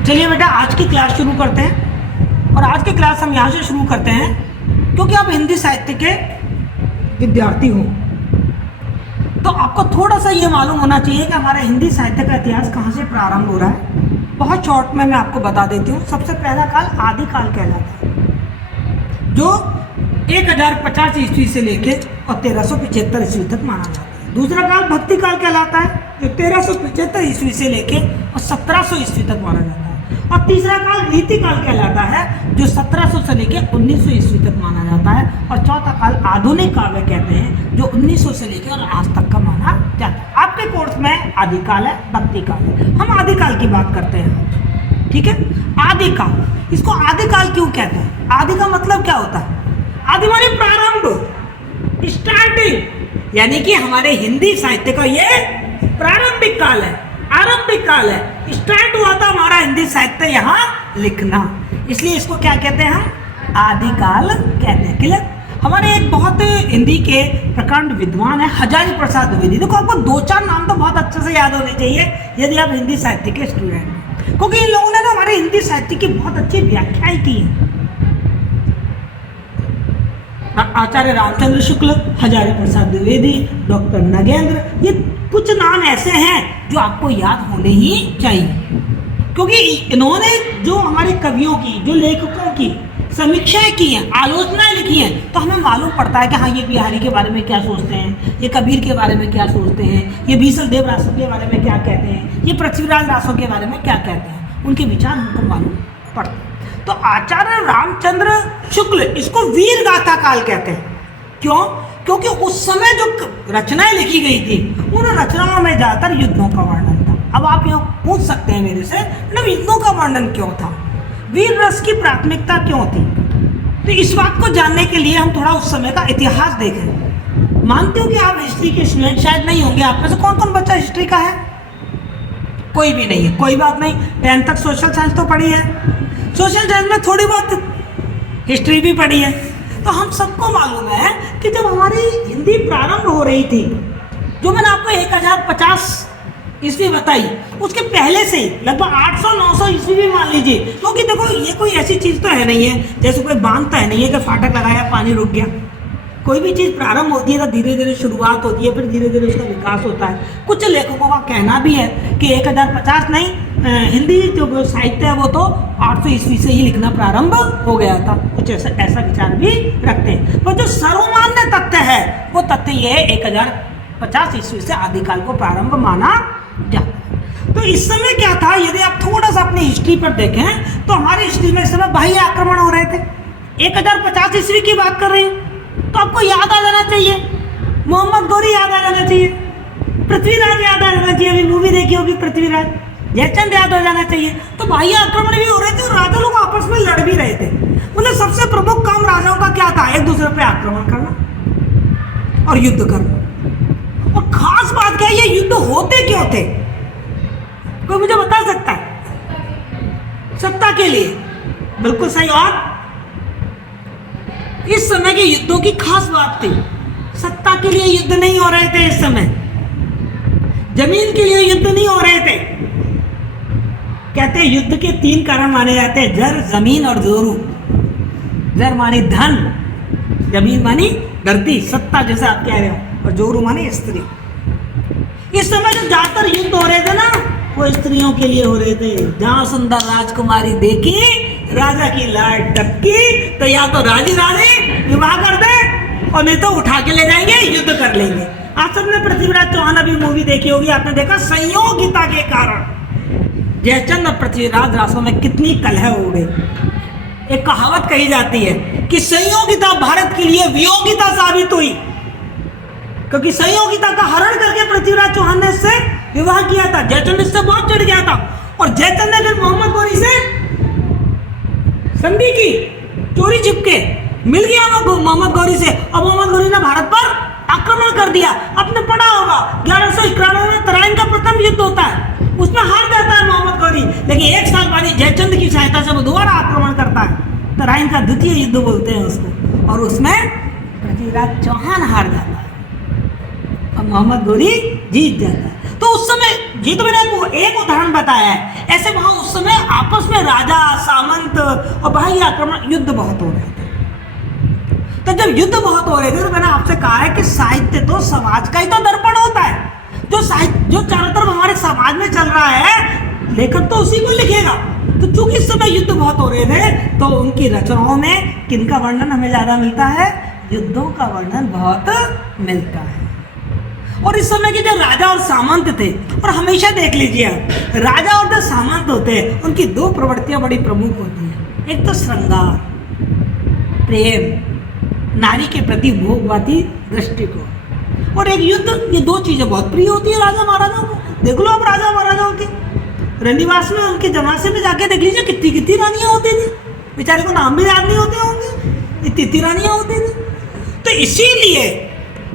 चलिए बेटा, आज की क्लास शुरू करते हैं। और आज की क्लास हम यहाँ से शुरू करते हैं क्योंकि आप हिंदी साहित्य के विद्यार्थी हो, तो आपको थोड़ा सा ये मालूम होना चाहिए कि हमारे हिंदी साहित्य का इतिहास कहाँ से प्रारंभ हो रहा है। बहुत शॉर्ट में मैं आपको बता देती हूँ। सबसे पहला काल आदिकाल कहलाता है, जो 1050 ईस्वी से लेके और 1375 ईस्वी तक माना जाता है। दूसरा काल भक्ति काल कहलाता है, जो 1375 ईस्वी से लेके और 1700 ईस्वी तक माना जाता है। और तीसरा काल रीति काल कहलाता है, जो 1700 से लेके 1900 ईस्वी तक माना जाता है। और चौथा काल आधुनिक काव्य कहते हैं, जो 1900 से लेके और आज तक का माना जाता है। आपके कोर्स में आदिकाल है, भक्ति काल है। हम आदिकाल की बात करते हैं, ठीक है। आदिकाल, इसको आदिकाल क्यों कहते हैं? आदि का मतलब क्या होता है? आदि माने प्रारंभ, स्टार्टिंग, यानी कि हमारे हिंदी साहित्य का ये प्रारंभिक काल है, आरंभिक काल है। स्टार्ट हुआ था हमारा हिंदी साहित्य यहाँ लिखना, इसलिए इसको क्या कहते हैं? हम आदिकाल कहते हैं। क्लियर? हमारे एक बहुत हिंदी के प्रकांड विद्वान है हजारी प्रसाद द्विवेदी। देखो, आपको 2-4 नाम तो बहुत अच्छे से याद होने चाहिए यदि आप हिंदी साहित्य के स्टूडेंट हैं, क्योंकि इन लोगों ने ना हमारे हिंदी साहित्य की बहुत अच्छी व्याख्याएं की हैं। आचार्य रामचंद्र शुक्ल, हजारी प्रसाद द्विवेदी, डॉक्टर नगेंद्र, ये कुछ नाम ऐसे हैं जो आपको याद होने ही चाहिए, क्योंकि इन्होंने जो हमारे कवियों की, जो लेखकों की समीक्षाएं की हैं, आलोचनाएं लिखी हैं, तो हमें मालूम पड़ता है कि हाँ, ये बिहारी के बारे में क्या सोचते हैं, ये कबीर के बारे में क्या सोचते हैं, ये बीसल देव रासो के बारे में क्या कहते हैं, ये पृथ्वीराज रासो के बारे में क्या कहते हैं। उनके विचार हमको मालूम पड़ते हैं। तो आचार्य रामचंद्र शुक्ल, इसको वीर गाथा काल कहते हैं। क्यों? क्योंकि उस समय जो रचनाएं लिखी गई थी, उन रचनाओं में ज्यादातर युद्धों का वर्णन था। अब आप यहाँ पूछ सकते हैं मेरे से, मतलब युद्धों का वर्णन क्यों था, वीर रस की प्राथमिकता क्यों थी? तो इस बात को जानने के लिए हम थोड़ा उस समय का इतिहास देखें। मानते हो कि आप हिस्ट्री के स्टूडेंट शायद नहीं होंगे। आप में से कौन कौन बच्चा हिस्ट्री का है? कोई भी नहीं है, कोई बात नहीं। 10th तक सोशल साइंस तो पढ़ी है, सोशल साइंस में थोड़ी बहुत हिस्ट्री भी पढ़ी है। तो हम सबको मालूम है कि जब हमारी हिंदी प्रारंभ हो रही थी, जो मैंने आपको 1050 ईस्वी बताई, उसके पहले से लगभग 800-900 ईस्वी भी मान लीजिए, क्योंकि देखो, ये कोई ऐसी चीज़ तो है नहीं है, जैसे कोई बांध तो है नहीं है कि फाटक लगाया पानी रुक गया। कोई भी चीज़ प्रारंभ होती है तो धीरे धीरे शुरुआत होती है, फिर धीरे धीरे उसका विकास होता है। कुछ लेखकों का कहना भी है कि 1050 नहीं, हिंदी जो साहित्य है वो तो 800 ईस्वी से ही लिखना प्रारंभ हो गया था। कुछ ऐसा विचार भी रखते हैं, पर जो सर्वमान्य तथ्य है वो तथ्य ये है 1050 ईस्वी से आदिकाल को प्रारंभ माना जाता है। तो इस समय क्या था, यदि आप थोड़ा सा अपनी हिस्ट्री पर देखें तो हमारी हिस्ट्री में इस समय बाह्य आक्रमण हो रहे थे। 1050 ईस्वी की बात कर रही हूँ, तो आपको याद आ जाना चाहिए मोहम्मद गौरी, याद आ जाना चाहिए पृथ्वीराज, याद आ जाना चाहिए। अभी मूवी देखी होगी पृथ्वीराज, जयचंद याद हो जाना चाहिए। तो बाह्य आक्रमण भी हो रहे थे और राजा लोग आपस में लड़ भी रहे थे। मतलब सबसे प्रमुख काम राजाओं का क्या था? एक दूसरे पे आक्रमण करना और युद्ध करना। और खास बात क्या है, ये युद्ध होते क्यों थे? कोई मुझे बता सकता है? सत्ता के लिए, बिल्कुल सही। और इस समय के युद्धों की खास बात थी, सत्ता के लिए युद्ध नहीं हो रहे थे इस समय, जमीन के लिए युद्ध नहीं हो रहे थे। कहते हैं युद्ध के 3 कारण माने जाते हैं, जर, जमीन और जोरू। जर मानी धन, जमीन मानी धरती, सत्ता जैसे आप कह रहे हो, और जोरू मानी स्त्री। इस समय जो ज्यादातर युद्ध हो रहे थे ना, वो स्त्रियों के लिए हो रहे थे। जहां सुंदर राजकुमारी देखी, राजा की लाड टपकी, तो या तो राजी रानी विवाह कर दे, और नहीं तो उठा के ले जाएंगे, युद्ध कर लेंगे। आप सबने पृथ्वीराज चौहान अभी मूवी देखी होगी, आपने देखा संयोगिता के कारण जयचंद और पृथ्वीराज रासों में कितनी कलह हो गई। एक कहावत कही जाती है कि संयोगिता भारत के लिए वियोगिता साबित हुई, क्योंकि संयोगिता का हरण करके पृथ्वीराज चौहान ने इससे विवाह किया था। जयचंद इससे बहुत चिढ़ गया था, और जयचंद ने फिर मोहम्मद गौरी से संधि की, चोरी छिपके मिल गया वो मोहम्मद गौरी से, और मोहम्मद गौरी ने भारत पर आक्रमण कर दिया। आपने पढ़ा होगा 1191 में तराइन का प्रथम युद्ध होता है, उसमें हार जाता है मोहम्मद गौरी, लेकिन 1 साल बाद जयचंद की सहायता से वो दोबारा आक्रमण करता है। तराइन का द्वितीय युद्ध बोलते हैं उसको, और उसमें पृथ्वीराज चौहान हार जाता है और मोहम्मद गौरी जीत जाता है। तो उस समय, ये तो मैंने एक उदाहरण बताया है, ऐसे वहां उस समय आपस उसमें राजा सामंत और बाह्य आक्रमण युद्ध बहुत हो रहे थे। तो जब युद्ध बहुत हो रहे थे तो मैंने आपसे कहा है कि साहित्य तो समाज का ही तो दर्पण होता है। जो साहित्य जो चारों तरफ हमारे समाज में चल रहा है, लेखक तो उसी को लिखेगा। तो चूंकि इस समय युद्ध बहुत हो रहे थे तो उनकी रचनाओं में किनका वर्णन हमें ज्यादा मिलता है? युद्धों का वर्णन बहुत मिलता है। और इस समय के जो राजा और सामंत थे, और हमेशा देख लीजिए आप, राजा और जो सामंत होते हैं उनकी दो प्रवृत्तियां बड़ी प्रमुख होती हैं। एक तो श्रृंगार, प्रेम, नारी के प्रति भोगवादी दृष्टिकोण, और एक युद्ध। ये दो चीजें बहुत प्रिय होती है राजा महाराजाओं को। देख लो आप राजा महाराजाओं के रनिवास में, उनके जमासे में जाके देख लीजिए कितनी कितनी रानियां होती थी। बेचारे को नाम भी याद नहीं होते होंगे, इतनी रानियां होती थी। तो इसीलिए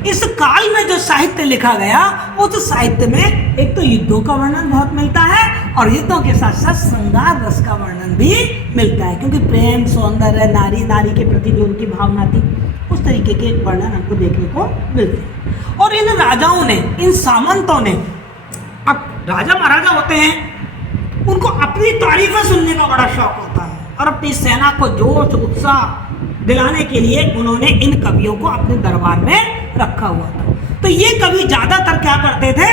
इस काल में जो साहित्य लिखा गया, वो तो साहित्य में एक तो युद्धों का वर्णन बहुत मिलता है और युद्धों के साथ साथ श्रृंगार रस का वर्णन भी मिलता है, क्योंकि प्रेम, सौंदर्य, नारी के प्रति जो उनकी भावना थी, उस तरीके के वर्णन हमको देखने को मिलते हैं। और इन राजाओं ने, इन सामंतों ने, अब राजा महाराजा होते हैं, उनको अपनी तारीफें सुनने का बड़ा शौक होता है और अपनी सेना को जोश उत्साह दिलाने के लिए उन्होंने इन कवियों को अपने दरबार में रखा हुआ था। तो ये कवि ज्यादातर क्या करते थे?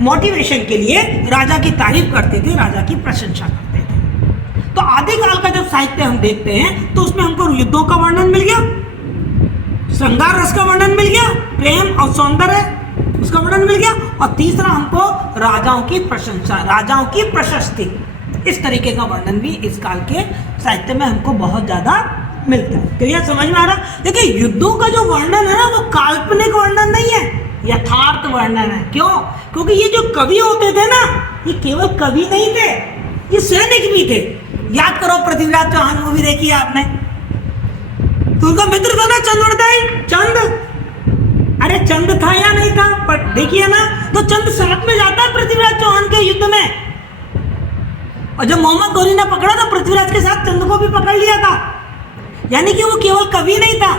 मोटिवेशन के लिए राजा की तारीफ करते थे, राजा की प्रशंसा करते थे। तो आदिकाल का जब साहित्य हम देखते हैं तो उसमें हमको युद्धों का वर्णन मिल गया, श्रृंगार रस का वर्णन मिल गया, प्रेम और सौंदर्य उसका वर्णन मिल गया, और तीसरा हमको राजाओं की प्रशंसा, राजाओं की प्रशस्ति, इस तरीके का वर्णन भी इस काल के साहित्य में हमको बहुत ज्यादा मिलता है। क्लियर, समझ में आ रहा? देखिए, युद्धों का जो वर्णन है ना, वो काल्पनिक वर्णन नहीं है, यथार्थ वर्णन है। क्यों? क्योंकि ये जो कवि होते थे ना, ये केवल कवि नहीं थे, ये सैनिक भी थे। याद करो, पृथ्वीराज चौहान मूवी देखी है आपने? तो उनका मित्र था ना चंद्रदाई, चंद। अरे चंद था या नहीं था? पर देखिए ना, तो चंद साथ में जाता है पृथ्वीराज चौहान के युद्ध में, और जब मोहम्मद गौरी ने पकड़ा तो पृथ्वीराज के साथ चंद को भी पकड़ लिया था। यानी कि वो केवल कवि नहीं था,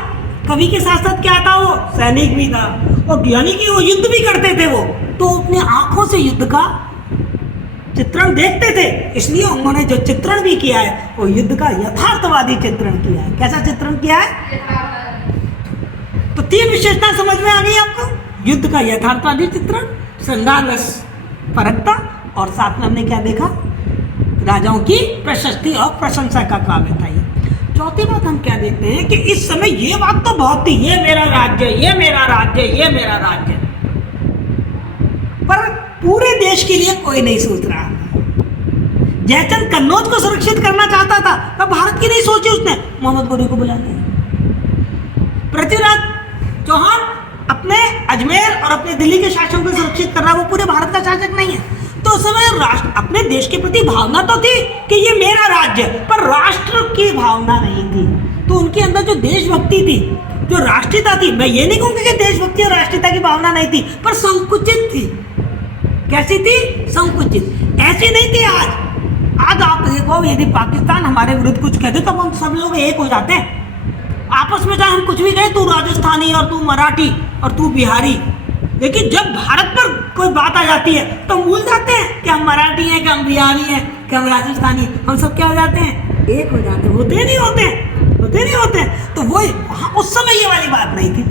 कवि के साथ साथ क्या था? वो सैनिक भी था, और यानी कि वो युद्ध भी करते थे। वो तो अपने आंखों से युद्ध का चित्रण देखते थे, इसलिए उन्होंने जो चित्रण भी किया है वो युद्ध का यथार्थवादी चित्रण किया है। कैसा चित्रण किया है? तो तीन विशेषता समझ में आ गई आपको? युद्ध का यथार्थवादी चित्रण, श्रृंगार रस परखता, और साथ में हमने क्या देखा? राजाओं की प्रशस्ति और प्रशंसा का काव्य था ये। चौथी बात हम क्या देखते हैं कि इस समय ये बात तो बहुत थी, ये मेरा राज्य, ये मेरा राज्य, ये मेरा राज्य, पर पूरे देश के लिए कोई नहीं सोच रहा था। जयचंद कन्नौज को सुरक्षित करना चाहता था, पर भारत की नहीं सोची उसने, मोहम्मद गौरी को बुला लिया। पृथ्वीराज चौहान अपने अजमेर और अपने दिल्ली के शासन को सुरक्षित कर रहा, वो पूरे भारत का शासक नहीं है। तो उस समय राष्ट्र, अपने देश के प्रति भावना तो थी कि ये मेरा राज्य, पर राष्ट्र की भावना नहीं थी। तो उनके अंदर जो देशभक्ति थी, जो राष्ट्रीयता थी, मैं ये नहीं कहूँगी कि देशभक्ति और राष्ट्रीयता की भावना नहीं थी, पर संकुचित थी। कैसी थी? संकुचित। ऐसी नहीं थी आज आप देखो, यदि पाकिस्तान हमारे विरुद्ध कुछ कहते तो हम सब लोग एक हो जाते हैं आपस में, चाहे हम कुछ भी कहें, तू राजस्थानी और तू मराठी और तू बिहारी। लेकिन जब भारत पर कोई बात आ जाती है तो हम भूल जाते हैं कि हम मराठी हैं, कि हम बिहारी हैं, कि हम राजस्थानी हैं। हम सब क्या हो जाते हैं? एक हो जाते हैं। होते नहीं होते। तो वो उस समय ये वाली बात नहीं थी।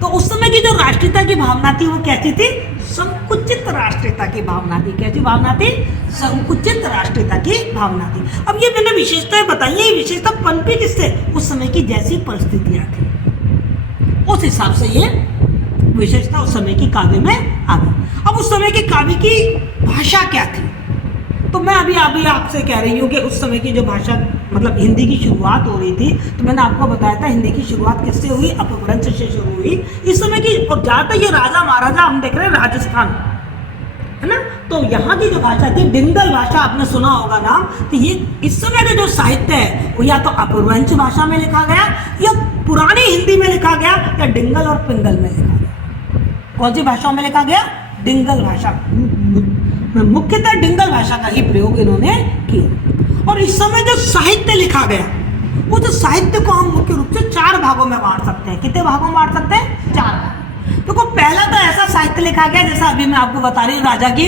तो उस समय की जो राष्ट्रीयता की भावना थी वो कैसी थी? संकुचित राष्ट्रीयता की भावना थी। कैसी भावना थी? संकुचित राष्ट्रीयता की भावना थी। अब ये मैंने विशेषताएं बताई, ये विशेषता पनपी किससे? उस समय की जैसी परिस्थितियां थी, उस हिसाब से ये विशेषता उस समय की काव्य में आ गई। अब उस समय के काव्य की भाषा क्या थी? तो मैं अभी आपसे कह रही हूँ कि उस समय की जो भाषा, मतलब हिंदी की शुरुआत हो रही थी, तो मैंने आपको बताया था हिंदी की शुरुआत किससे हुई? अपभ्रंश से शुरू हुई इस समय की। और ज़्यादातर ये राजा महाराजा हम देख रहे हैं राजस्थान, है ना? तो यहाँ की जो भाषा थी, डिंगल भाषा, आपने सुना होगा नाम। तो ये इस समय का जो साहित्य है वो या तो अपभ्रंश भाषा में लिखा गया, या पुरानी हिंदी में लिखा गया, या डिंगल और पिंगल में लिखा गया। कौन सी भाषाओं में लिखा गया? डिंगल भाषा। मुख्यतः डिंगल भाषा का ही प्रयोग इन्होंने किया। और इस समय जो साहित्य लिखा गया, वो जो साहित्य को हम मुख्य रूप से 4 भागों में बांट सकते हैं। कितने भागों में बांट सकते हैं? 4 भाग। तो पहला तो ऐसा साहित्य लिखा गया, जैसा अभी मैं आपको बता रही हूँ, राजा की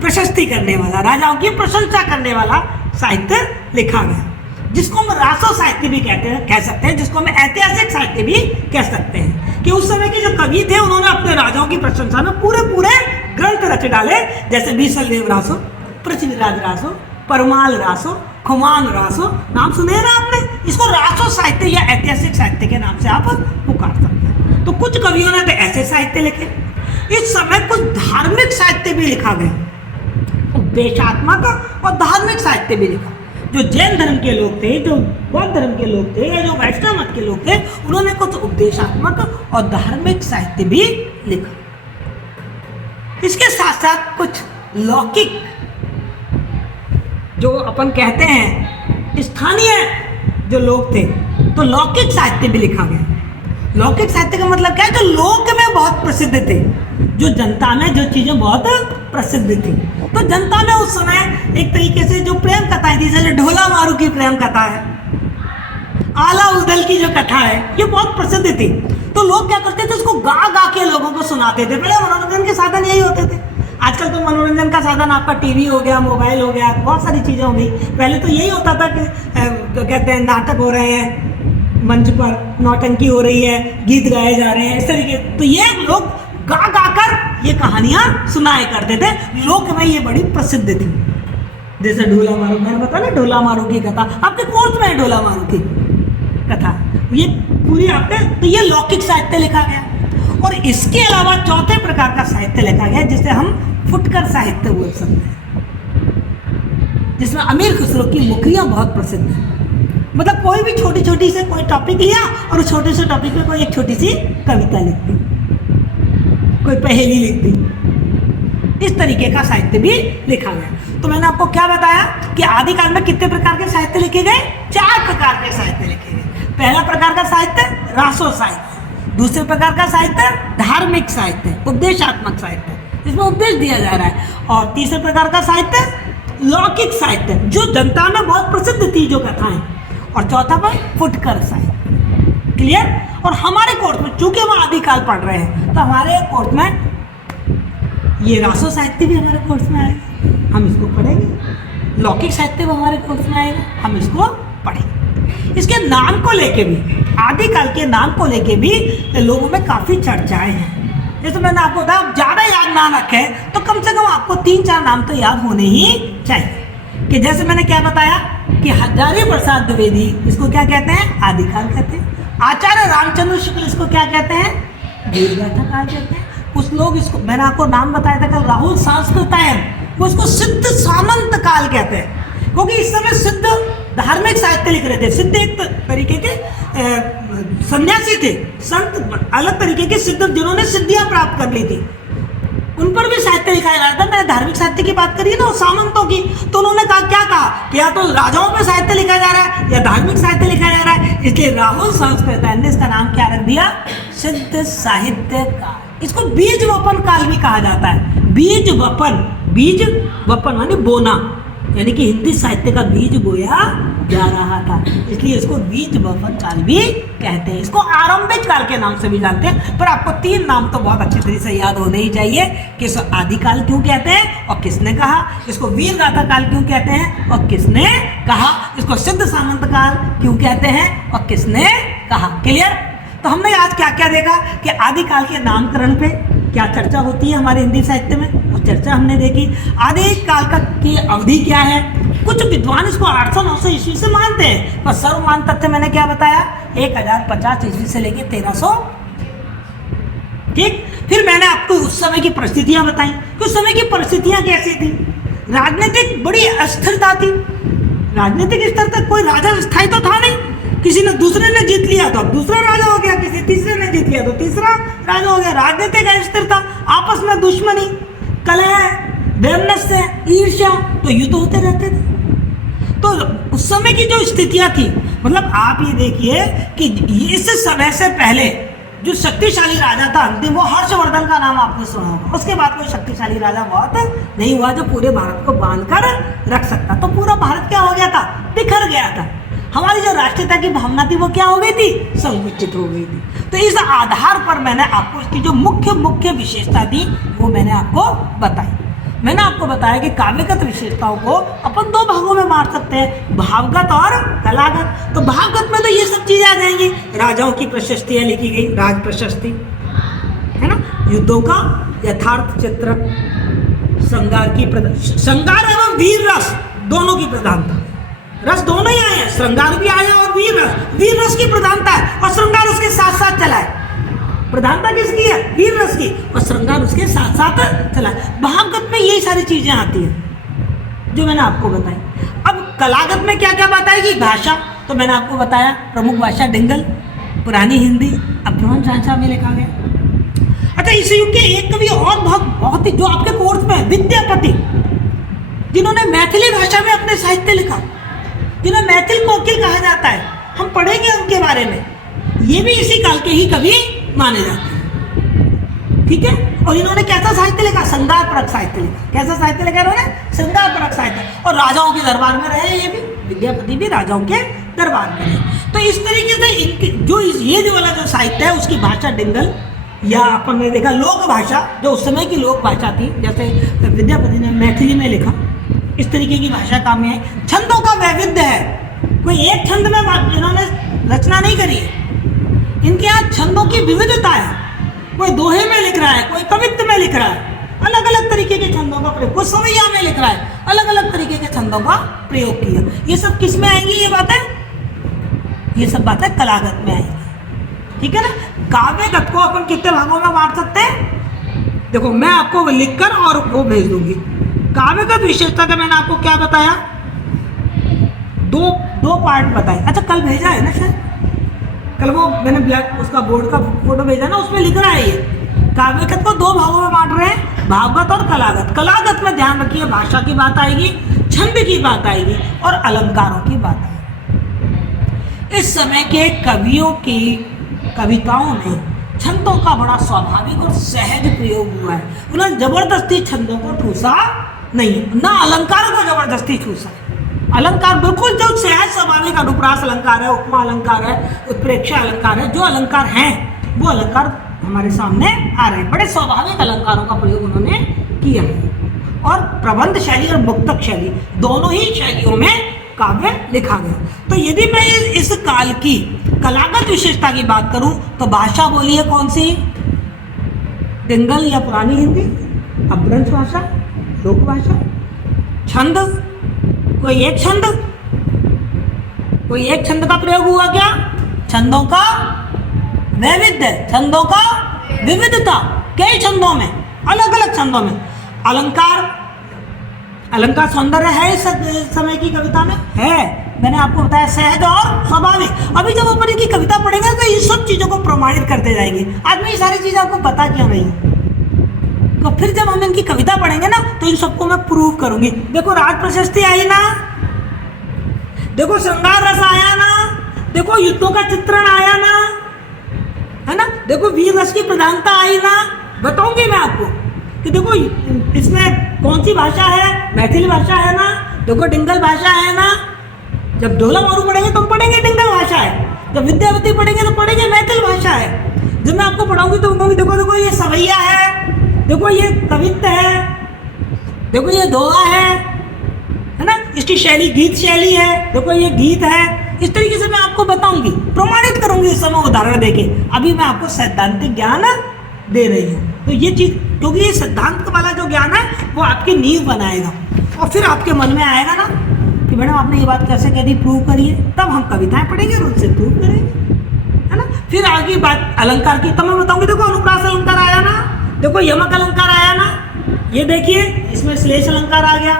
प्रशस्ति करने वाला, राजाओं की प्रशंसा करने वाला साहित्य लिखा गया, जिसको हम रासो साहित्य भी कह सकते हैं, जिसको हम ऐतिहासिक साहित्य भी कह सकते हैं। कि उस समय के जो कवि थे उन्होंने अपने राजाओं की प्रशंसा में पूरे ग्रंथ रच डाले, जैसे बीसलदेव रासो, पृथ्वीराज रासो, परमाल रासो, खुमान रासो, नाम सुने ना आपने। इसको रासो साहित्य या ऐतिहासिक साहित्य के नाम से आप पुकार सकते हैं। तो कुछ कवियों ने तो ऐसे साहित्य लिखे, इस समय कुछ धार्मिक साहित्य भी लिखा गया, उपदेशात्मक और धार्मिक साहित्य भी लिखा। जो जैन धर्म के लोग थे, जो बौद्ध धर्म के लोग थे, या जो वैष्णव मत के लोग थे, उन्होंने कुछ उपदेशात्मक और धार्मिक साहित्य भी लिखा। इसके साथ साथ कुछ लौकिक, जो अपन कहते हैं स्थानीय जो लोग थे, तो लौकिक साहित्य भी लिखा गया। लौकिक साहित्य का मतलब क्या है? जो लोक में बहुत प्रसिद्ध थे, जो जनता में जो चीजें बहुत प्रसिद्ध थी। तो जनता में उस समय एक तरीके से जो प्रेम कथाएं थी, जैसे ढोला मारू की प्रेम कथा है, आला उदल की जो कथा है, ये बहुत प्रसिद्ध थी। तो लोग क्या करते थे, उसको गा गा के लोगों को सुनाते थे। पहले मनोरंजन के साधन यही होते थे। आजकल तो मनोरंजन का साधन आपका टीवी हो गया, मोबाइल हो गया, बहुत सारी चीजें हो गई। पहले तो यही होता था कि जो कहते हैं नाटक हो रहे हैं मंच पर, नौटंकी हो रही है, गीत गाए जा रहे हैं, इस तरीके। तो ये लोग गा गा कर ये कहानियां सुनाए करते थे। लोक में ये बड़ी प्रसिद्ध थी। जैसे ढोला मारू, मैंने बताया ना ढोला मारू की कथा, आपके कोर्स में है ढोला मारू की कथा, ये पूरी आपने। तो ये लौकिक साहित्य लिखा गया। और इसके अलावा चौथे प्रकार का साहित्य लिखा गया, जिसे हम फुटकर साहित्य बोल सकते हैं, जिसमें अमीर खुसरो की मुखरियां बहुत प्रसिद्ध हैं। मतलब कोई भी छोटी छोटी से कोई टॉपिक लिया और उस छोटे से टॉपिक में कोई एक छोटी सी कविता लिख दी, कोई पहेली लिख दी। इस तरीके का साहित्य भी लिखा गया। तो मैंने आपको क्या बताया कि आदिकाल में कितने प्रकार के साहित्य लिखे गए? 4 प्रकार के साहित्य लिखे गए। पहला प्रकार का साहित्य रासो साहित्य, दूसरे प्रकार का साहित्य धार्मिक साहित्य, उपदेशात्मक साहित्य, इसमें उपदेश दिया जा रहा है। और तीसरे प्रकार का साहित्य लौकिक साहित्य, जो जनता में बहुत प्रसिद्ध थी जो कथाएं। और चौथा पर फुटकर साहित्य। क्लियर? और हमारे कोर्स में चूंकि हम आदिकाल पढ़ रहे हैं, तो हमारे कोर्स में ये रासो साहित्य भी हमारे कोर्स में आएगा, हम इसको पढ़ेंगे। लौकिक साहित्य भी हमारे कोर्स में आएगा, हम इसको पढ़ेंगे। इसके नाम को लेके भी, आदिकाल के नाम को लेके भी लोगों में काफ़ी चर्चाएं हैं। जैसे मैंने आपको बताया, आप ज़्यादा याद ना रखें तो कम से कम आपको 3-4 नाम तो याद होने ही चाहिए। कि जैसे मैंने क्या बताया कि हजारी प्रसाद द्विवेदी, इसको क्या कहते हैं? आदिकाल कहते हैं। आचार्य रामचंद्र शुक्ल, इसको क्या कहते हैं? वीरगाथा काल कहते हैं। कुछ लोग इसको, मैंने आपको नाम बताया था कल, राहुल संस्कृतायन, वो इसको सिद्ध सामंत काल कहते हैं, क्योंकि इस समय सिद्ध धार्मिक साहित्य लिख रहे थे। सिद्ध एक तरीके के सन्यासी थे, संत अलग तरीके के सिद्ध, जिन्होंने सिद्धियां प्राप्त कर ली थी, उन पर भी साहित्य लिखा जा रहा था। मैंने धार्मिक साहित्य की बात करी ना, सामंतों की, तो उन्होंने कहा, क्या कहा कि या तो राजाओं पे साहित्य लिखा जा रहा है या धार्मिक साहित्य लिखा जा रहा है। इसलिए राहुल संस्कृतायन ने इसका नाम क्या रख दिया? सिद्ध साहित्य काल। इसको बीज वपन काल भी कहा जाता है। बीज वपन माने बोना, यानी कि हिंदी साहित्य का बीज बोया जा रहा था, इसलिए इसको बीज वपन काल भी कहते हैं। इसको आरंभिक काल के नाम से भी जानते हैं। पर आपको 3 नाम तो बहुत अच्छी तरह से याद होने ही चाहिए कि इसको आदिकाल क्यों कहते हैं और किसने कहा, इसको वीरगाथा काल क्यों कहते हैं और किसने कहा, इसको सिद्ध सामंत काल क्यों कहते हैं और किसने कहा। क्लियर? तो हमने आज क्या क्या देखा कि आदिकाल के नामकरण पे क्या चर्चा होती है हमारे हिंदी साहित्य में, वो चर्चा हमने देखी। आदिकाल का की अवधि क्या है? कुछ विद्वान इसको 800-900 ईस्वी से मानते हैं, पर सर्वमान्य तथ्य मैंने क्या बताया? 1050 ईस्वी से लेके 1300। ठीक। फिर मैंने आपको उस समय की परिस्थितियां बताई कि उस समय की परिस्थितियां कैसी थी। राजनीतिक बड़ी अस्थिरता थी। राजनीतिक स्तर तक कोई राजा स्थायी तो था नहीं, किसी ने दूसरे ने जीत लिया तो अब दूसरा राजा हो गया, किसी तीसरे ने जीत लिया तो तीसरा राजा हो गया। राजनीतिक अस्थिरता, आपस में दुश्मनी, कलह, वैमनस्य, ईर्ष्या, तो युद्ध होते रहते थे। तो उस समय की जो स्थितियां थी, मतलब आप ये देखिए कि इस समय से पहले जो शक्तिशाली राजा था अंतिम, वो हर्षवर्धन का नाम आपने सुना होगा। उसके बाद कोई शक्तिशाली राजा बहुत नहीं हुआ जो पूरे भारत को बांध कर रख सकता। तो पूरा भारत क्या हो गया था? बिखर गया था। हमारी जो राष्ट्रीयता की भावना थी वो क्या हो गई थी? संकुचित हो गई थी। तो इस आधार पर मैंने आपको इसकी जो मुख्य विशेषता थी वो मैंने आपको बताई। मैंने आपको बताया कि काव्यगत विशेषताओं को अपन दो भागों में बांट सकते हैं, भावगत और कलागत। तो भावगत में तो ये सब चीजें आ जाएंगी, राजाओं की प्रशस्तियां लिखी गई, राज प्रशस्ति है ना, युद्धों का यथार्थ चित्र, श्रृंगार एवं वीर रस दोनों की प्रधानता, रस दोनों ही आए हैं, श्रृंगार भी आया और वीर रस की प्रधानता है और श्रृंगार उसके साथ साथ चला है। प्रधानता किसकी है? वीर रस की, और श्रृंगार उसके साथ साथ चला है। भावगत में यही सारी चीजें आती हैं जो मैंने आपको बताई। अब कलागत में क्या क्या बताएगी? भाषा, तो मैंने आपको बताया प्रमुख भाषा डिंगल, पुरानी हिंदी, अपभ्रंश भाषा में लिखा गया। अच्छा, इस युग के एक कवि और बहुत ही जो आपके कोर्स में विद्यापति, जिन्होंने मैथिली भाषा में अपने साहित्य लिखा, जिन्हें मैथिल कोकिल कहा जाता है, हम पढ़ेंगे उनके बारे में। ये भी इसी काल के ही कवि माने जाते हैं, ठीक है। और इन्होंने कैसा साहित्य लिखा? श्रृंगार परक साहित्य लिखा। कैसा साहित्य लिखा इन्होंने? श्रृंगार परक साहित्य। और राजाओं के दरबार में रहे, ये भी विद्यापति भी राजाओं के दरबार में रहे। तो इस तरीके से इनके जो वाला जो साहित्य है उसकी भाषा डिंगल, या अपन ने देखा लोक भाषा, जो उस समय की लोक भाषा थी, जैसे विद्यापति ने मैथिली में लिखा, इस तरीके की भाषा काम में है। छंदों का वैविध्य है, कोई एक छंद में इन्होंने रचना नहीं करी है, इनके यहाँ छंदों की विविधता है। कोई दोहे में लिख रहा है, कोई कवित्व में लिख रहा है, अलग अलग तरीके के छंदों का प्रयोग, कोई सवैया में लिख रहा है, अलग अलग तरीके के छंदों का प्रयोग किया। ये सब किस में आएंगी? ये सब बातें कलागत में आएंगी, ठीक है ना। काव्यगत को अपन कितने भागों में बांट सकते हैं? देखो, मैं आपको लिखकर और वो भेज दूंगी। काव्यगत विशेषता का मैंने आपको क्या बताया? दो पार्ट बताए। अच्छा, कल भेजा है ना शायद, कल वो मैंने ब्लैक उसका बोर्ड का फोटो भेजा ना, उसमें लिख रहा है ये काव्यगत को दो भागों में बांट रहे हैं, भावगत और कलागत। कलागत में ध्यान रखिए, भाषा की बात आएगी, छंद की बात आएगी और अलंकारों की बात आएगी। इस समय के कवियों की कविताओं में छंदों का बड़ा स्वाभाविक और सहज प्रयोग हुआ है। उन्होंने जबरदस्ती छंदों को ठूसा नहीं, ना अलंकार को जबरदस्ती ठूसा। अलंकार बिल्कुल जो सहज स्वाभाविक अनुप्रास अलंकार है, उपमा अलंकार है, उत्प्रेक्षा अलंकार है, जो अलंकार हैं वो अलंकार हमारे सामने आ रहे हैं। बड़े स्वाभाविक अलंकारों का प्रयोग उन्होंने किया है। और प्रबंध शैली और मुक्तक शैली दोनों ही शैलियों में काव्य लिखा गया। तो यदि मैं इस काल की कलागत विशेषता की बात करूं तो भाषा बोलिए कौन सी? डिंगल या पुरानी हिंदी, अपभ्रंश भाषा, लोक भाषा। छंद, कोई एक छंद का प्रयोग हुआ क्या? छंदों का वैविध्य, छंदों का विविधता, कई छंदों में, अलग अलग छंदों में। अलंकार सौंदर्य है इस समय की कविता में है, मैंने आपको बताया सहज और स्वाभाविक। अभी जब अपन इनकी कविता पढ़ेंगे तो इन सब चीजों को प्रमाणित करते जाएंगे। आज मैं ये सारी चीजें आपको बता क्यों रही हूँ, तो फिर जब हम इनकी कविता पढ़ेंगे ना तो इन सबको मैं प्रूव करूंगी। देखो, राज प्रशस्ति आई ना, देखो श्रृंगार रस आया ना, देखो युद्धों का चित्रण आया ना, है ना, देखो वीर रस की प्रधानता आई ना। बताऊंगी मैं आपको कि देखो इसमें कौन सी भाषा है, मैथिली भाषा है ना, देखो डिंगल भाषा है ना। जब ढोला मारू पढ़ेंगे तो हम पढ़ेंगे डिंगल भाषा है, जब विद्यापति पढ़ेंगे तो पढ़ेंगे मैथिली भाषा है। जब मैं आपको पढ़ाऊंगी तो कहूँगी देखो ये सवैया है, देखो ये कवित्व है, देखो ये दोहा है ना, इसकी शैली गीत शैली है, देखो ये गीत है। इस तरीके से मैं आपको बताऊंगी, प्रमाणित करूंगी इस समय उदाहरण देके। अभी मैं आपको सैद्धांतिक ज्ञान दे रही हूँ, तो ये चीज, क्योंकि ये सिद्धांत वाला जो ज्ञान है वो आपकी नींव बनाएगा और फिर आपके मन में आएगा ना कि मैडम आपने ये बात कैसे कह दी, प्रूव करिए। तब हम कविताएं पढ़ेंगे और उनसे प्रूव करेंगे, है ना। फिर आगे बात अलंकार की, तब मैं बताऊंगी देखो अनुप्रास अलंकार आया ना, देखो यमक अलंकार आया ना, ये देखिए इसमें श्लेष अलंकार आ गया।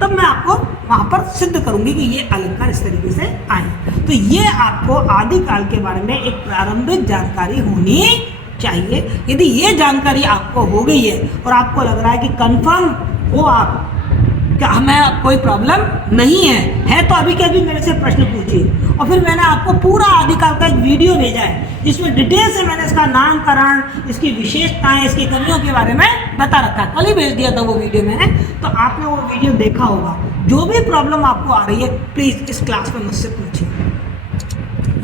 तब मैं आपको वहां पर सिद्ध करूंगी कि ये अलंकार इस तरीके से आए। तो ये आपको आदिकाल के बारे में एक प्रारंभिक जानकारी होनी चाहिए। यदि ये जानकारी आपको हो गई है और आपको लग रहा है कि कंफर्म हो आप क्या हमें कोई प्रॉब्लम नहीं है तो अभी के अभी मेरे से प्रश्न पूछिए। और फिर मैंने आपको पूरा आदिकाल का एक वीडियो भेजा है जिसमें डिटेल से मैंने इसका नामकरण, इसकी विशेषताएं, इसकी कमियों के बारे में बता रखा है। कल ही भेज दिया था वो वीडियो मैंने, तो आपने वो वीडियो देखा होगा। जो भी प्रॉब्लम आपको आ रही है प्लीज़ इस क्लास में मुझसे पूछिए।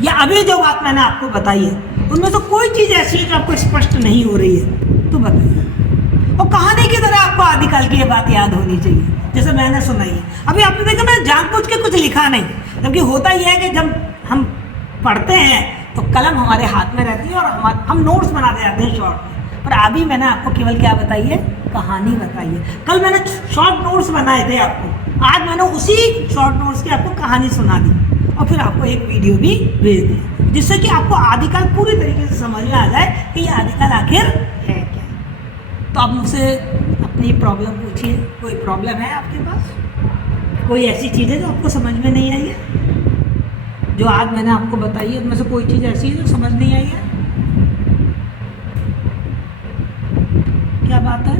या अभी जो बात मैंने आपको बताई है उनमें से कोई चीज़ ऐसी है जो आपको स्पष्ट नहीं हो रही है तो बताइए। और कहानी की तरह आपको आदिकाल की ये बात याद होनी चाहिए, जैसे मैंने सुनाई है। अभी आपने देखा मैंने जानबूझ के कुछ लिखा नहीं, जबकि होता ही है कि जब हम पढ़ते हैं तो कलम हमारे हाथ में रहती है और हम नोट्स बनाते जाते हैं शॉर्ट में। पर अभी मैंने आपको केवल क्या बताई है, कहानी बताई है। कल मैंने शॉर्ट नोट्स बनाए थे आपको, आज मैंने उसी शॉर्ट नोट्स की आपको कहानी सुना दी और फिर आपको एक वीडियो भी भेज दी, जिससे कि आपको आदिकाल पूरी तरीके से समझ में आ जाए कि ये आदिकाल आखिर है क्या। तो आप मुझसे अपनी प्रॉब्लम पूछिए, कोई प्रॉब्लम है आपके पास, कोई ऐसी चीज़ है जो आपको समझ में नहीं आई है, जो आज मैंने आपको बताई है उनमें से कोई चीज़ ऐसी है जो समझ नहीं आई है? क्या बात है?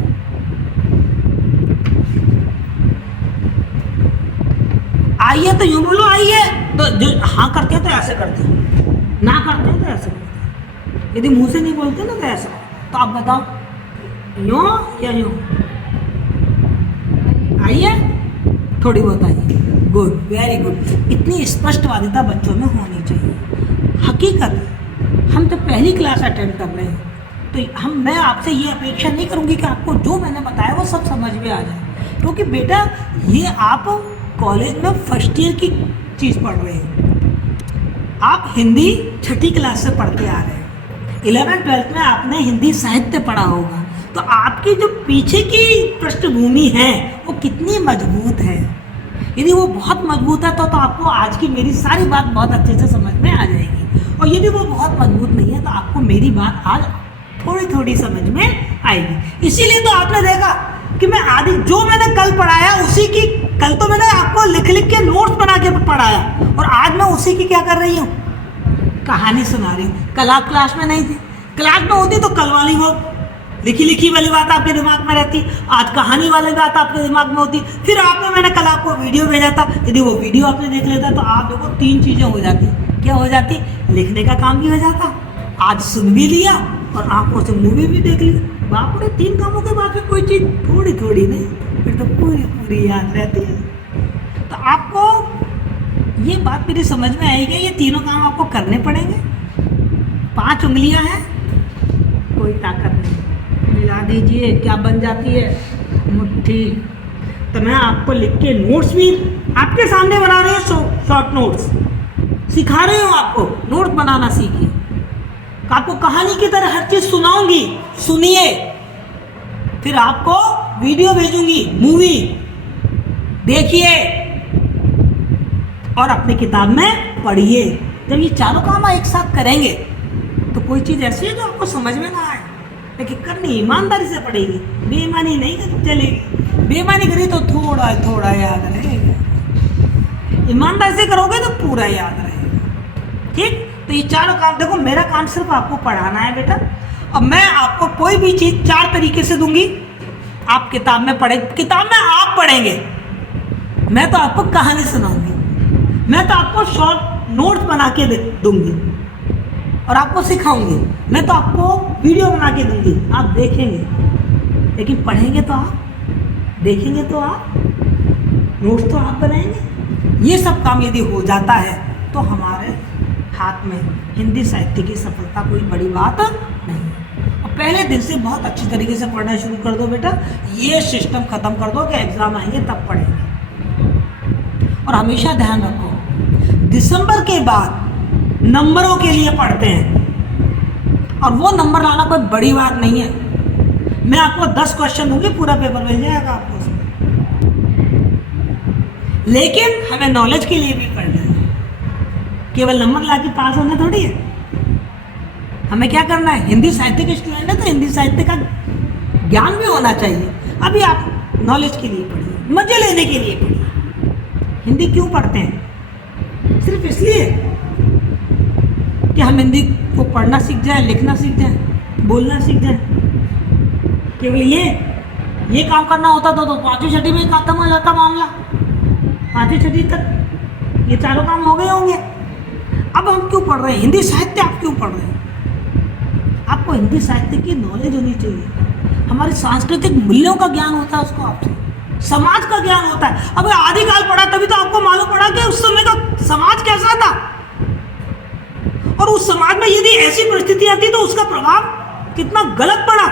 आइए तो यूं बोलो आइए, तो जो हाँ करते हैं तो ऐसे करते हैं, ना करते हैं तो ऐसे करते हैं। यदि मुंह से नहीं बोलते ना तो ऐसा। तो आप बताओ यूं या यूं? आइए, थोड़ी बहुत आइए। Good, very good. इतनी स्पष्टवादिता बच्चों में होनी चाहिए। हकीकत हम जब पहली क्लास अटेंड कर रहे हैं तो मैं आपसे ये अपेक्षा नहीं करूँगी कि आपको जो मैंने बताया वो सब समझ में आ जाए, क्योंकि बेटा ये आप कॉलेज में फर्स्ट ईयर की चीज़ पढ़ रहे हैं। आप हिंदी छठी क्लास से पढ़ते आ रहे हैं, 11th-12th में आपने हिंदी साहित्य पढ़ा होगा, तो आपकी जो पीछे की पृष्ठभूमि है वो कितनी मजबूत है। यदि वो बहुत मजबूत है तो आपको आज की मेरी सारी बात बहुत अच्छे से समझ में आ जाएगी, और यदि वो बहुत मजबूत नहीं है तो आपको मेरी बात आज थोड़ी थोड़ी समझ में आएगी। इसीलिए तो आपने देखा कि मैं जो मैंने कल पढ़ाया उसी की, कल तो मैंने आपको लिख लिख के नोट्स बना के पढ़ाया और आज मैं उसी की क्या कर रही हूँ, कहानी सुना रही हूँ। कल आप क्लास में नहीं थी, क्लास में होती तो कल वाली वो लिखी लिखी वाली बात आपके दिमाग में रहती, आज कहानी वाली बात आपके दिमाग में होती। फिर मैंने कल आपको वीडियो भेजा था, यदि वो वीडियो आपने देख लेता तो आप देखो 3 चीज़ें हो जाती। क्या हो जाती? लिखने का काम भी हो जाता, आज सुन भी लिया और आंखों से मूवी भी देख ली। बाप रे, 3 कामों के बाद में कोई चीज़ थोड़ी थोड़ी नहीं, फिर तो पूरी पूरी याद रहती है। तो आपको ये बात मेरी समझ में आएगी, ये तीनों काम आपको करने पड़ेंगे। 5 उंगलियां हैं, कोई ताकत नहीं, मिला दीजिए क्या बन जाती है, मुट्ठी। तो मैं आपको लिख के नोट्स भी आपके सामने बना रही हूँ, शॉर्ट नोट्स सिखा रही हूँ आपको, नोट्स बनाना सीखिए। आपको कहानी की तरह हर चीज़ सुनाऊंगी, सुनिए। फिर आपको वीडियो भेजूंगी, मूवी देखिए और अपनी किताब में पढ़िए। जब ये चारों काम एक साथ करेंगे तो कोई चीज़ ऐसी है जो आपको समझ में ना आए, लेकिन करनी ईमानदारी से पड़ेगी, बेईमानी नहीं चलेगी। बेईमानी करी तो थोड़ा थोड़ा याद रहेगा, ईमानदारी से करोगे तो पूरा याद रहेगा। ठीक, तो ये चारों काम देखो, मेरा काम सिर्फ आपको पढ़ाना है बेटा, और मैं आपको कोई भी चीज़ 4 तरीके से दूंगी। आप किताब में किताब में आप पढ़ेंगे, मैं तो आपको कहानी सुनाऊंगी, मैं तो आपको शॉर्ट नोट्स बना के दूंगी और आपको सिखाऊंगी, मैं तो आपको वीडियो बना के दूंगी, आप देखेंगे। लेकिन पढ़ेंगे तो आप, देखेंगे तो आप, नोट्स तो आप बनाएंगे। ये सब काम यदि हो जाता है तो हमारे हाथ में हिंदी साहित्य की सफलता कोई बड़ी बात नहीं। और पहले दिन से बहुत अच्छी तरीके से पढ़ना शुरू कर दो बेटा, ये सिस्टम ख़त्म कर दो कि एग्ज़ाम आएंगे तब पढ़ेंगे। और हमेशा ध्यान रखो, दिसंबर के बाद नंबरों के लिए पढ़ते हैं, और वो नंबर लाना कोई बड़ी बात नहीं है। मैं आपको 10 क्वेश्चन दूंगी, पूरा पेपर मिल जाएगा आपको उसमें, लेकिन हमें नॉलेज के लिए भी पढ़ना है। केवल नंबर ला के पास होना थोड़ी है, हमें क्या करना है। हिंदी साहित्य के स्टूडेंट है तो हिंदी साहित्य का ज्ञान भी होना चाहिए। अभी आप नॉलेज के लिए पढ़िए, मजे लेने के लिए पढ़िए। हिंदी क्यों पढ़ते हैं? सिर्फ इसलिए कि हम हिंदी को पढ़ना सीख जाएं, लिखना सीख जाएं, बोलना सीख जाएं। केवल ये काम करना होता तो 5वीं 6वीं में खत्म हो जाता मामला। 5वीं 6वीं तक ये चारों काम हो गए होंगे। अब हम क्यों पढ़ रहे हैं हिंदी साहित्य? आप क्यों पढ़ रहे हैं? आपको हिंदी साहित्य की नॉलेज होनी चाहिए। हमारे सांस्कृतिक मूल्यों का ज्ञान होता है, उसको आपसे समाज का ज्ञान होता है। अब आदिकाल पढ़ा तभी तो आपको मालूम पड़ा कि उस समय का समाज कैसा था, और उस समाज में यदि ऐसी परिस्थिति आती तो उसका प्रभाव कितना गलत पड़ा।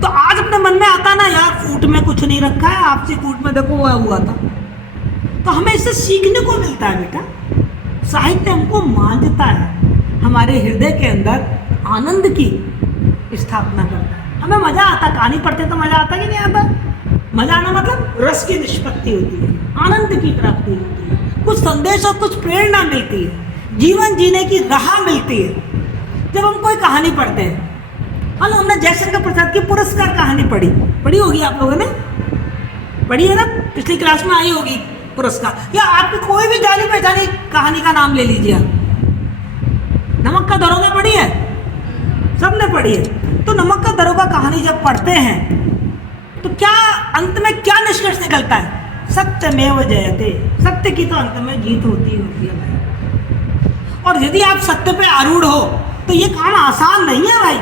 तो आज अपने अपने मन में आता ना, यार फूट में कुछ नहीं रखा है, आपसी फूट में देखो वह हुआ था, तो हमें इससे सीखने को मिलता है बेटा। साहित्य हमको मांझता है, हमारे हृदय के अंदर आनंद की स्थापना करता है। हमें मजा आता, कहानी पढ़ते तो मजा आता कि नहीं आता? मजा आना मतलब रस की निष्पत्ति होती है, आनंद की प्राप्ति होती है, कुछ संदेश और कुछ प्रेरणा मिलती है, जीवन जीने की राह मिलती है जब हम कोई कहानी पढ़ते हैं। हमने जयशंकर प्रसाद की पुरस्कार कहानी पढ़ी होगी आप लोगों ने, पढ़ी है ना, पिछली क्लास में आई होगी पुरस्कार। या आपकी कोई भी जानी पहचानी कहानी का नाम ले लीजिए आप। नमक का दरोगा पढ़ी है, सबने पढ़ी है। तो नमक का दरोगा कहानी जब पढ़ते हैं तो क्या अंत में क्या निष्कर्ष निकलता है? सत्यमेव जयते, सत्य की तो अंत में जीत होती है भाई। और यदि आप सत्य पे आरूढ़ हो तो ये काम आसान नहीं है भाई,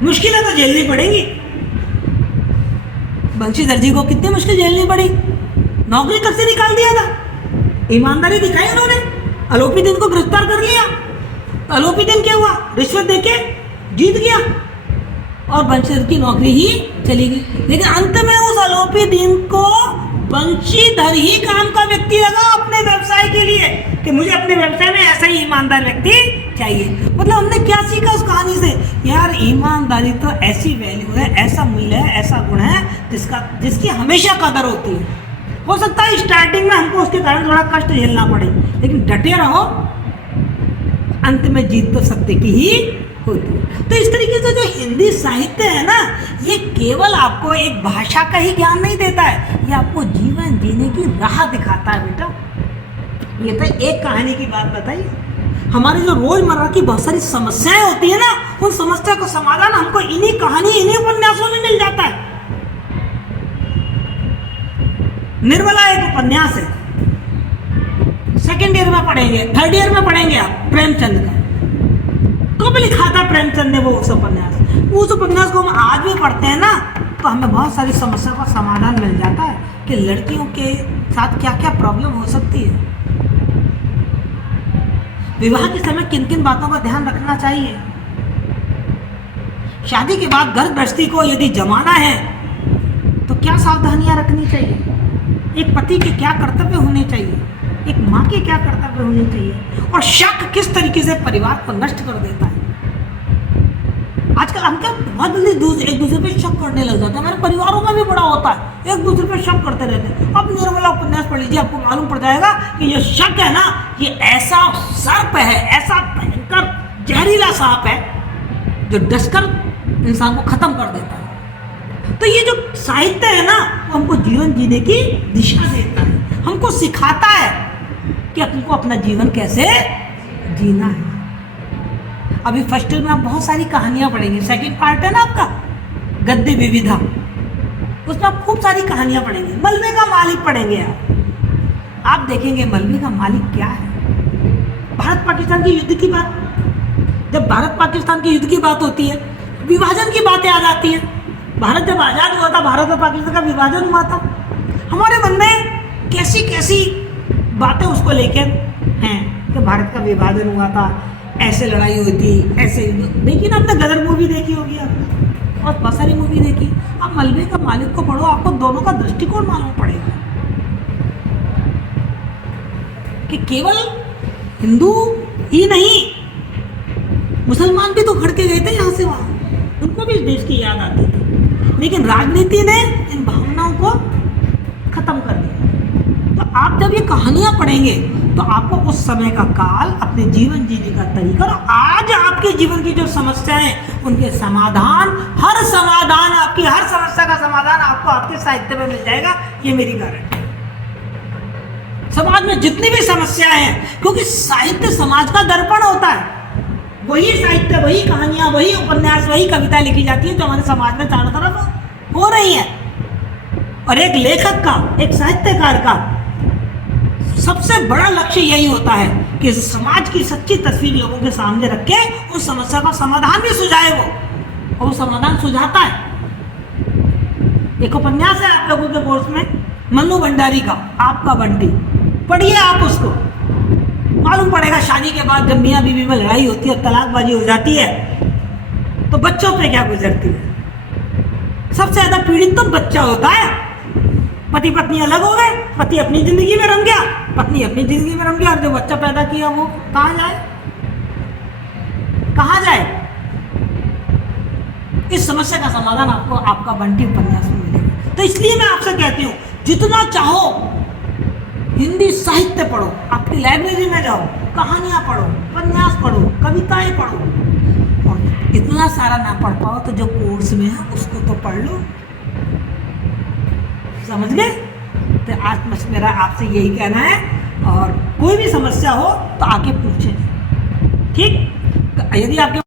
मुश्किलें तो झेलनी पड़ेंगी। बंशीधर जी को कितनी मुश्किल झेलनी पड़ी, नौकरी कब से निकाल दिया था, ईमानदारी दिखाई उन्होंने, आलोपी दिन को गिरफ्तार कर लिया। आलोपी दिन क्या हुआ, रिश्वत देके जीत गया और बंशीधर की नौकरी ही चली गई। लेकिन अंत में उस आलोपी दिन को बंशीधर ही काम का व्यक्ति लगा अपने व्यवसाय के लिए कि मुझे अपने व्यवसाय में ऐसा ही ईमानदार व्यक्ति चाहिए। मतलब हमने क्या सीखा उस कहानी से? यार ईमानदारी तो ऐसी वैल्यू है, ऐसा मूल्य है, ऐसा गुण है जिसकी हमेशा कदर होती है। हो सकता है स्टार्टिंग में हमको उसके कारण थोड़ा कष्ट झेलना पड़े, लेकिन डटे रहो, अंत में जीत तो सत्य की ही होती है। तो इस तरीके से जो हिंदी साहित्य है ना, ये केवल आपको एक भाषा का ही ज्ञान नहीं देता है, ये आपको जीवन जीने की राह दिखाता है बेटा। ये तो एक कहानी की बात बताई, हमारी जो रोजमर्रा की बहुत सारी समस्याएं होती है ना, उन समस्या का समाधान हमको इन्हीं कहानी, इन्हीं उपन्यासों में मिल जाता है। निर्मला एक उपन्यास है, सेकेंड ईयर में पढ़ेंगे, थर्ड ईयर में पढ़ेंगे आप, प्रेमचंद का। कब लिखा था प्रेमचंद ने वो उस उपन्यास को हम आज भी पढ़ते हैं ना, तो हमें बहुत सारी समस्या का समाधान मिल जाता है कि लड़कियों के साथ क्या क्या प्रॉब्लम हो सकती है, विवाह के समय किन किन बातों का ध्यान रखना चाहिए, शादी के बाद घर गृहस्थी को यदि जमाना है तो क्या सावधानियां रखनी चाहिए, एक पति के क्या कर्तव्य होने चाहिए, एक माँ के क्या कर्तव्य होने चाहिए, और शक किस तरीके से परिवार को नष्ट कर देता है। आजकल हम क्या बहुत जल्दी एक दूसरे पे शक करने लग जाते हैं, हमारे परिवारों में भी बड़ा होता है, एक दूसरे पे शक करते रहते हैं। अब निर्मला उपन्यास पढ़ लीजिए, आपको मालूम पड़ जाएगा कि ये शक है ना, ये ऐसा सर्प है, ऐसा भयंकर जहरीला सांप है जो डसकर इंसान को खत्म कर देता है। तो ये जो साहित्य है ना, वो हमको जीवन जीने की दिशा देता है, हमको सिखाता है कि हमको अपना जीवन कैसे जीना है। अभी फर्स्ट ईयर में आप बहुत सारी कहानियां पढ़ेंगे, सेकंड पार्ट है ना आपका गद्य विविधा, उसमें आप खूब सारी कहानियां पढ़ेंगे। मलबे का मालिक पढ़ेंगे आप देखेंगे मलबे का मालिक क्या है। भारत पाकिस्तान के युद्ध की बात, जब भारत पाकिस्तान के युद्ध की बात होती है, विभाजन की बातें आ जाती है। भारत जब आज़ाद हुआ था, भारत और पाकिस्तान का विभाजन हुआ था, हमारे मन में कैसी कैसी बातें उसको लेकर हैं कि भारत का विभाजन हुआ था, ऐसे लड़ाई हुई थी, ऐसे। देखिए ना, आपने गदर मूवी देखी होगी, आपने और बहुत सारी मूवी देखी। आप मलबे का मालिक को पढ़ो, आपको दोनों का दृष्टिकोण मालूम पड़ेगा कि केवल हिंदू ही नहीं, मुसलमान भी तो खड़ के गए थे यहाँ से वहाँ, उनको भी इस देश की याद आती थी, लेकिन राजनीति ने इन भावनाओं को खत्म कर दिया। तो आप जब ये कहानियां पढ़ेंगे तो आपको उस समय का काल, अपने जीवन जीने का तरीका और आज आपके जीवन की जो समस्याएं हैं उनके समाधान, हर समाधान, आपकी हर समस्या का समाधान आपको आपके साहित्य में मिल जाएगा, ये मेरी गारंटी। समाज में जितनी भी समस्याएं हैं, क्योंकि साहित्य समाज का दर्पण होता है, वही साहित्य, वही कहानियां, वही उपन्यास, वही कविता लिखी जाती है जो हमारे समाज में चारों तरफ हो रही है। और एक लेखक का, एक साहित्यकार का सबसे बड़ा लक्ष्य यही होता है कि समाज की सच्ची तस्वीर लोगों के सामने रख के उस समस्या का समाधान भी सुझाए वो, और वो समाधान सुझाता है। एक उपन्यास है आप लोगों के कोर्स में, मन्नू भंडारी का आपका बंटी, पढ़िए आप उसको, मालूम पड़ेगा शादी के बाद जब मियाँ बीवी में लड़ाई होती है, तलाकबाजी हो जाती है, तो बच्चों पे क्या गुजरती है। सबसे ज्यादा पीड़ित तो बच्चा होता है। पति पत्नी अलग हो गए, पति अपनी जिंदगी में रम गया, पत्नी अपनी जिंदगी में रम गया, और जो बच्चा पैदा किया वो कहाँ जाए, कहाँ जाए? इस समस्या का समाधान आपको आपका बंटी उपन्यास में मिलेगा। तो इसलिए मैं आपसे कहती हूँ, जितना चाहो हिंदी साहित्य पढ़ो, आपकी लाइब्रेरी में जाओ, कहानियां पढ़ो, उपन्यास पढ़ो, कविताएं पढ़ो, और इतना सारा ना पढ़ पाओ तो जो कोर्स में है उसको तो पढ़ लो। समझ गए? तो आज मेरा आपसे यही कहना है, और कोई भी समस्या हो तो आके पूछें, ठीक? यदि आपके